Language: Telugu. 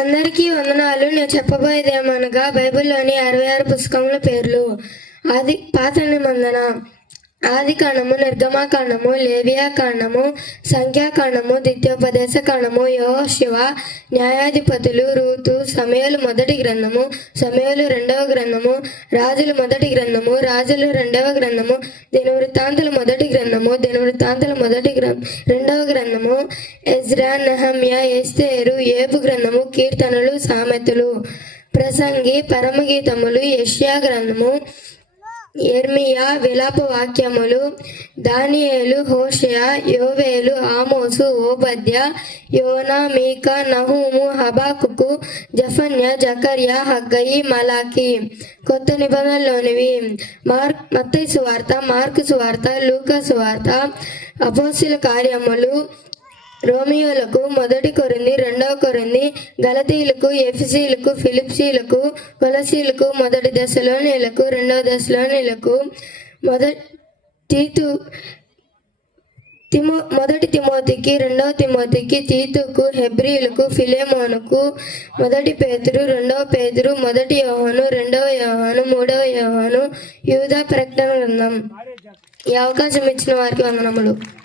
అందరికీ వందనాలు. నేను చెప్పబోయేదేమనగా బైబిల్లోని 66 పుస్తకముల పేర్లు. పాత నిబంధన ఆది కాండము, నిర్గమాకాండము, లేవియాకాండము, సంఖ్యాకాండము, ద్వితీయోపదేశ కాండము, యెహోషువ, న్యాయాధిపతులు, రూతు, సమూయేలు మొదటి గ్రంథము, సమూయేలు రెండవ గ్రంథము, రాజులు మొదటి గ్రంథము, రాజులు రెండవ గ్రంథము, దినవృత్తాంతులు మొదటి గ్రంథము, దినవృత్తాంతులు రెండవ గ్రంథము, ఎజ్రా, నెహమ్యా, ఎస్తేరు, ఏబు గ్రంథము, కీర్తనలు, సామెతలు, ప్రసంగి, పరమగీతములు, యెషయా గ్రంథము, యెర్మీయా, విలాప వాక్యములు, దానియేలు, హోషేయ, యోవేలు, ఆమోసు, ఓబద్య, యోనా, మీకా, నహూము, హబాకుకు, జఫన్యా, జకర్యా, హగ్గయి, మలాకి. కొత్త నిబంధనలోనివి మత్తయి సువార్త, మార్కు సువార్త, లూకా సువార్త, అపోస్తలుల కార్యములు, రోమియోలకు, మొదటి కొరింథీ, రెండవ కొరింథీ, గలతీయులకు, ఎఫెసీయులకు, ఫిలిప్పీయులకు, కొలసీయులకు, మొదటి దశలోనియులకు, రెండవ దశలోనియులకు, మొదటి తిమోతికి, రెండవ తిమోతికి, తీతుకు, హెబ్రీయులకు, ఫిలెమోనుకు, మొదటి పేతురు, రెండవ పేతురు, మొదటి యోహాను, రెండవ యోహాను, మూడవ యోహాను, యూదా ప్రకటన గ్రంథం. ఈ అవకాశం ఇచ్చిన వారికి వందనములు.